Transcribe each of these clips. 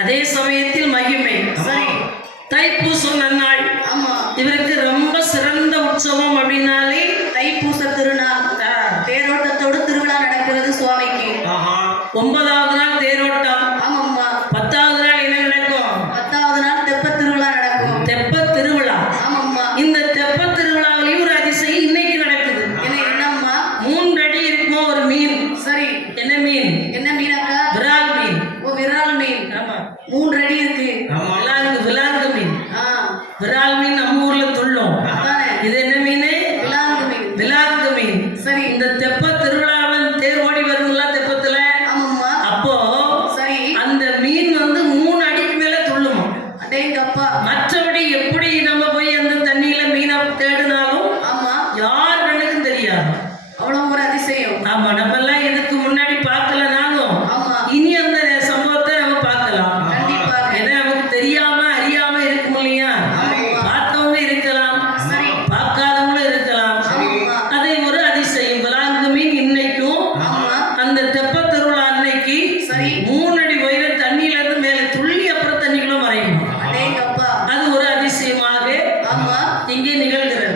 அதே சமயத்தில் மகிமை. சரி, தைப்பூசம் நன்னாள். ஆமா, இவருக்கு ரொம்ப சிறந்த உற்சவம் அப்படின்னாலே தைப்பூச திருநாள். தேரோட்டத்தோடு திருவிழா நடக்கிறது சுவாமிக்கு. 9வது நாள் தேரோட்டம். ஆமாம்மா. 10வது நாள் என்ன நடக்கும்? 10வது நாள் தெப்ப திருவிழா நடக்கும். தெப்ப திருவிழா. ஆமாம்மா. இந்த தெப்ப திருவிழாவிலையும் ஒரு அதிசயம் இன்னைக்கு நடக்குது. என்னம்மா? 3 அடி இருக்குமோ ஒரு மீன். சரி, என்ன மீன்? என்ன மீனாக்கா? விரால் மீன். ஓ, விரால் மீன். ஆமா, 3 அடி இருக்கு. விலாங்கு மீன். விரால் மீன் நம்ம ஊர்ல துள்ளும். இது என்ன மீன்? விலாங்கு மீன். விலாங்கு மீன். சரி, இந்த தெப்ப திருவிழாவில் தேர் ஓடி வரும்ல தெப்பத்துல. ஆமாம்மா. அப்போ சரி, அந்த மீன் வந்து 3 அடிக்கு மேல துள்ளும். அடேங்கப்பா. மற்றபடி எப்படி நம்ம போய் அந்த தண்ணியில மீனை தேடினாலும் ஆமா யார் கண்ணுக்கும் தெரியாது. அவ்வளவு ஒரு அதிசயம். ஆமா, நம்ம எல்லாம் இதுக்கு முன்னாடி பார்க்கலனாலும் ஆமா இனி அந்த சம்பவத்தை நம்ம பார்க்கலாம். கண்டிப்பா. ஏன்னா நமக்கு தெரியாம அறியாம இருக்கும் இல்லையா? பார்த்தவங்க இருக்கலாம், சரி, பார்க்காதவங்களும் இருக்கலாம். அதை ஒரு அதிசயம். விலாங்கு மீன் இன்னைக்கும் அந்த தெப்ப திருவிழா அன்னைக்கு சரி 3 அடி உயர தண்ணியில இருந்து மேல துள்ளி அப்புறம் தண்ணிக்குள்ள மறையும். அது ஒரு அதிசயமாக ஆமா இங்கே நிகழ்கிறது.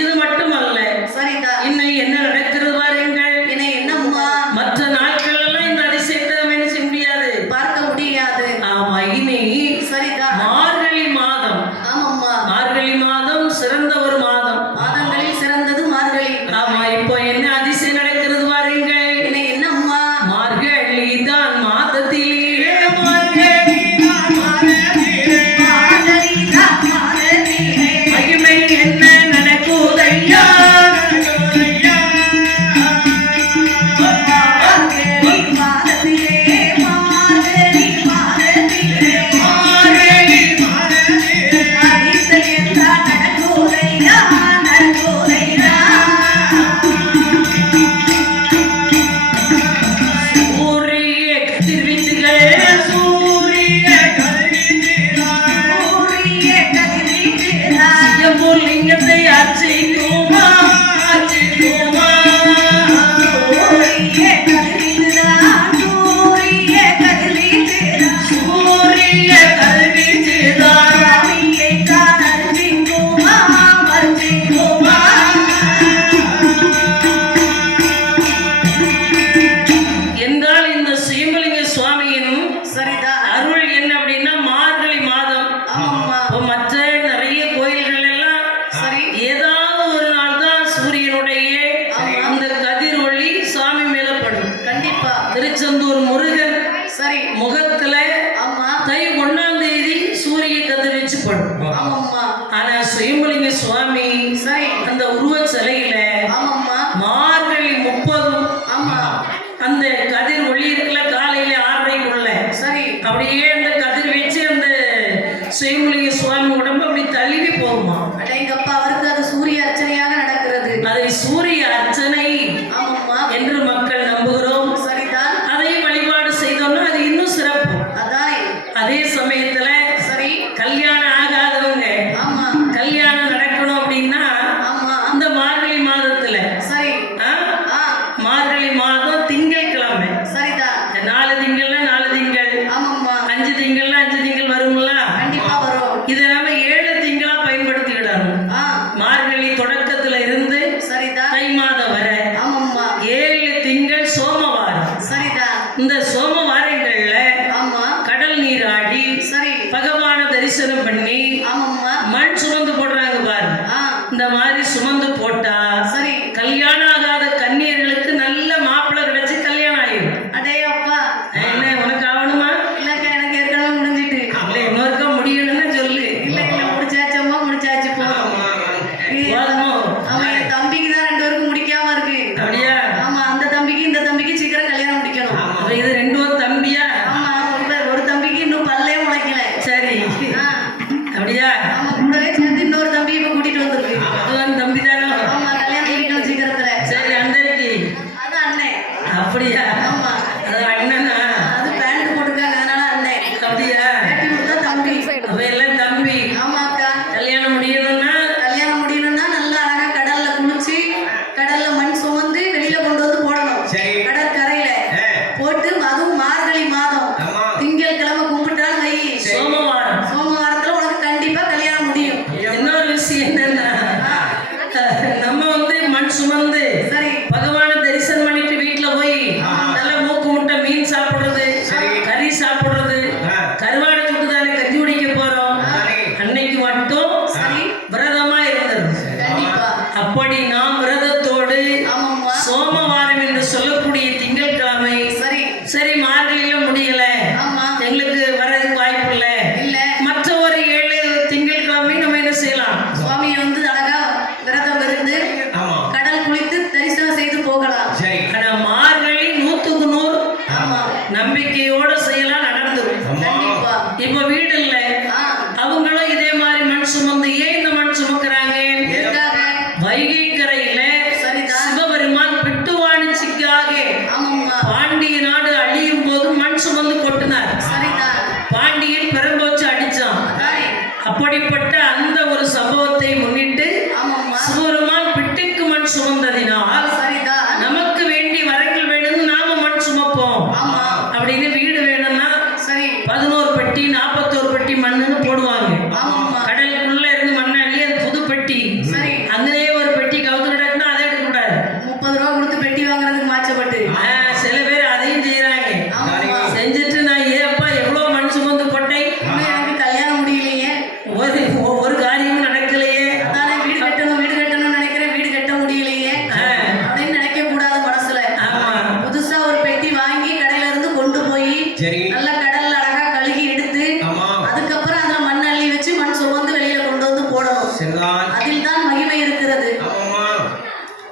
இது மட்டுமல்ல, சரிதா, இன்னும் என்ன நடக்கிறது பாருங்கள். என்னம்மா? மற்ற நாட்கள் எல்லாம் இந்த அதிசயத்தை என்ன செய்ய முடியாது, பார்க்க முடியாது. ஆமா, இனி சரிதா மார்கழி மாதம். ஆமாம்மா, மார்கழி மாதம் சிறந்த ஒரு மாதம். மாதங்களில் சிறந்தது மார்கழி. ஆமா, இப்போ என்ன அதிசயம் நடக்கிறது பாருங்கள். என்னம்மா? மார்கழி தான் மாதத்திலே மகிமை என்ன நடக்குதையா? திருச்செந்தூர் முருகன் சரி முகத்துல ஆமா தை 1ஆம் தேதி சூரிய கதிர்வீச்சு படும். ஆமாம்மா ஆனா சுயம்பலிங்க சுவாமி சரி அந்த உருவ சிலையில ஆமாம்மா மார்கழி 30 ஆமா அந்த கதிர் ஒளி இருக்குல்ல காலையில 6:30க்குள்ள சரி அப்படியே அந்த கதிர் வச்சு அந்த சுயம்பலிங்க சுவாமி உடம்பு அப்படி தழுவி போகுமா. அடேங்கப்பா அவருக்கு அது சூரிய அர்ச்சனையாக நடக்கிறது. அதை சூரிய அர்ச்சனை ஆமாம்மா என்று மக்கள் நம்புகிறோம். சரிதான் அதை வழிபாடு செய்தோம்னா அது இன்னும் சிறப்பு. அதானே அதே சமயத்துல சரி கல்யாணம் ஆகாதவங்க ஆமா கல்யாணம் நடக்கணும் அப்படின்னா ஆமா அந்த மார்கழி மாதத்துல சரி ஆ, ஆ மார்கழி மாதம் திங்கட்கிழமை சரிதான் 4 திங்கள்ல 4 திங்கள் ஆமாம்மா 5 திங்கள்ல 5 திங்கள் வரும்ல. கண்டிப்பா வரும். இதை நம்ம 7 திங்களா பயன்படுத்திக்கிடணும். ஆ மார்கழி தொடக்கத்துல இருந்து சரிதான் தை மாதம் வரை ஆமாம்மா 7 திங்கள் சோமவாரம். சரிதான் இந்த சோமவாரங்கள்ல ஆமா கடல் நீராடி சரி பகவான தரிசனம் பண்ணி ஆமாம்மா மண் சுமந்து போடுறாங்க பாரு. ஆ இந்த மாதிரி சுமந்து போட்டா சரி கல்யாணம் ஆகாத கன்னியர்களுக்கு நல்ல மாப்பிள்ளை கிடைச்சு கல்யாணம் ஆயிடும். அடே அப்பா என்ன உனக்கு ஆகணுமா? இல்லக்கா எனக்கு ஏற்கனவே முடிஞ்சிட்டு. இல்ல இன்னொருக்கா முடியணும்னு சொல்லு. இல்ல இல்ல முடிச்சாச்சம்மா முடிச்சாச்சு போதும். போதுமோ? அவன் என் தம்பிக்கு தான் 2 பேருக்கும் முடிக்காம இருக்கு. அப்படியா? ஆமா அந்த தம்பிக்கு இந்த தம்பிக்கு சீக்கிரம் கல்யாணம் முடிக்கணும். அப்ப இது 2 தம்பியா? ஆமா ஒரு தம்பிக்கு இன்னும் பல்லே முளைக்கல. சரி ஆ, அப்படியா? ஆமா கூடவே சேர்ந்து இன்னொரு தம்பி இப்ப கூட்டிட்டு வந்திருக்கு. அதுவும் தம்பி தானே? ஆமா கல்யாணம் முடிக்கணும் சீக்கிரத்துல. சரி அந்தரிக்கு அது அண்ணன். அப்படியா? ஆமா அது அண்ணனா? அது பேண்ட் போட்டுருக்காங்க அதனால அண்ணன். அப்படியா? வேட்டி கொடுத்தா தம்பி. அப்ப எல்லாம் தம்பி. ஆமா அக்கா கல்யாணம் முடியணும்னா கல்யாணம் முடியணும்னா நல்லா அழகா கடல்ல குளிச்சு கடல்ல மண் சுமந்து வெளியில கொண்டு வந்து போடணும். சரி. கடற்கரையில போட்டு அதுவும் மார்கழி மாதம் ஆமா. திங்கட்கிழமை கும்பிட்டால் வை சோமவாரம். சோமவாரத்துல உனக்கு கண்டிப்பா கல்யாணம் முடியும். இன்னொரு விஷயம் என்னன்னா நம்ம வந்து மண் சுமந்து சரி பகவான தரிசனம் பண்ணிட்டு வீட்டுல போய் நல்ல மூக்கு முட்டை மீன் சாப்பிடுறது கறி சாப்பிடுறது கருவாடு சுட்டு தானே கஞ்சி குடிக்க போறோம். அன்னைக்கு மட்டும் சரி விரதமா இருந்தது. கண்டிப்பா அப்படி நாம் விரதத்தோடு ஆமாம்மா சோமவாரம் என்று சொல்லக்கூடிய திங்கட்கிழமை சரி சரி மார்கழியில முடியல ஆமா எங்களுக்கு வர்றதுக்கு வாய்ப்பு இல்லை. இல்ல மற்ற ஒரு 7 திங்கட்கிழமை நம்ம என்ன செய்யலாம்? சுவாமியை வந்து அழகா விரதம் இருந்து ஆமா கடல் குளித்து தரிசனம் செய்து போகலாம். சரி ஆனா மார்கழி 100க்கு 100 ஆமா நம்பிக்கையோட செய்யலாம் நடந்துரும். கண்டிப்பா இப்ப வீடு இல்ல ஆ அவங்களும் இதே மாதிரி மண் சுமந்து ஏன் இந்த மண் சுமக்குறாங்க? எதுக்காக? வைகை கரையில சரிதான் சிவபெருமான் பிட்டுவாணிச்சிக்காக ஆமாம்மா பாண்டிய நாடு அழியும் போது மண் சுமந்து கொட்டினார். சரிதான் பாண்டியன் பெரம்ப வச்சு அடிச்சான். அதானே அப்படிப்பட்ட அந்த ஒரு சம்பவத்தை முன்னிட்டு ஆமாம்மா சிவபெருமான் பிட்டுக்கு மண் சுமந்ததினால் சரிதான் நமக்கு வேண்டி வரங்கள் வேணும்னு நாம மண் சுமப்போம். ஆமா அப்படின்னு வீடு வேணும்னா சரி 11 பெட்டி 41 பெட்டி மண்ணுன்னு போடுவாங்க. ஆமாம்மா கடலுக்குள்ள இருந்து மண்ணை அள்ளி அது புது பெட்டி. சரி அங்கேயே ஒரு பெட்டி கவுத்து கிடக்குன்னா அதை எடுக்க கூடாது. 30 ரூபா கொடுத்து பெட்டி வாங்குறதுக்கு மாச்சப்பட்டு சில பேர் அதையும் செய்யறாங்க. ஆமாம்மா செஞ்சுட்டு நான் ஏப்பா எவ்வளவு மண் சுமந்து கொட்டை இன்னும் எனக்கு கல்யாணம் முடியலையே ஒரு காரியமும் நடக்கலையே. அதானே வீடு கட்டணும்னு நினைக்கிறேன் வீடு கட்ட முடியலையே அப்படின்னு நினைக்க கூடாது மனசுல. ஆமா புதுசா ஒரு பெட்டி வாங்கி கடையில இருந்து கொண்டு போய் சரி நல்லா கடல்ல அழகா கழுகி எடுத்து ஆமா அதுக்கப்புறம் அதுல மண் அள்ளி வச்சு மண் சுமந்து வெளியில கொண்டு வந்து போடணும். சரிதான் அதில் தான் மகிமை இருக்கிறது. ஆமாம்மா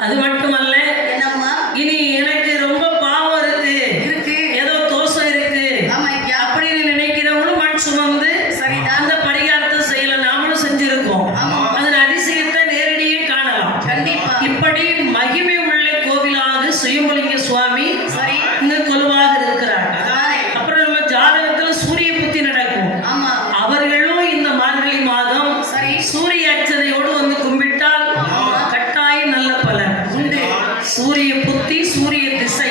அது மட்டுமல்ல என்னம்மா இனி எனக்கு ரொம்ப பாவம் இருக்கு இருக்கு ஏதோ தோஷம் இருக்கு ஆமா ஐயா அப்படின்னு நினைக்கிறவங்களும் மண் சுமந்து சரிதான் அந்த பரிகாரத்தை செய்யல நாமளும் செஞ்சிருக்கோம். ஆமா. அதன் அதிசயத்தை நேரடியே காணலாம். கண்டிப்பா இப்படி மகிமை உள்ள கோவிலாக சுயம்பலிங்க சுவாமி சரி இங்கு கொலுவாக இருக்கிறார். அதானே அப்புறம் நம்ம ஜாதகத்துல சூரிய புத்தி நடக்கும். ஆமா அவர்களும் இந்த மார்கழி மாதம் சரி சூரிய அர்ச்சனையோடு வந்து கும்பிட்டால் கட்டாயம் நல்ல பலன் உண்டு. சூரிய புத்தி சூரிய திசை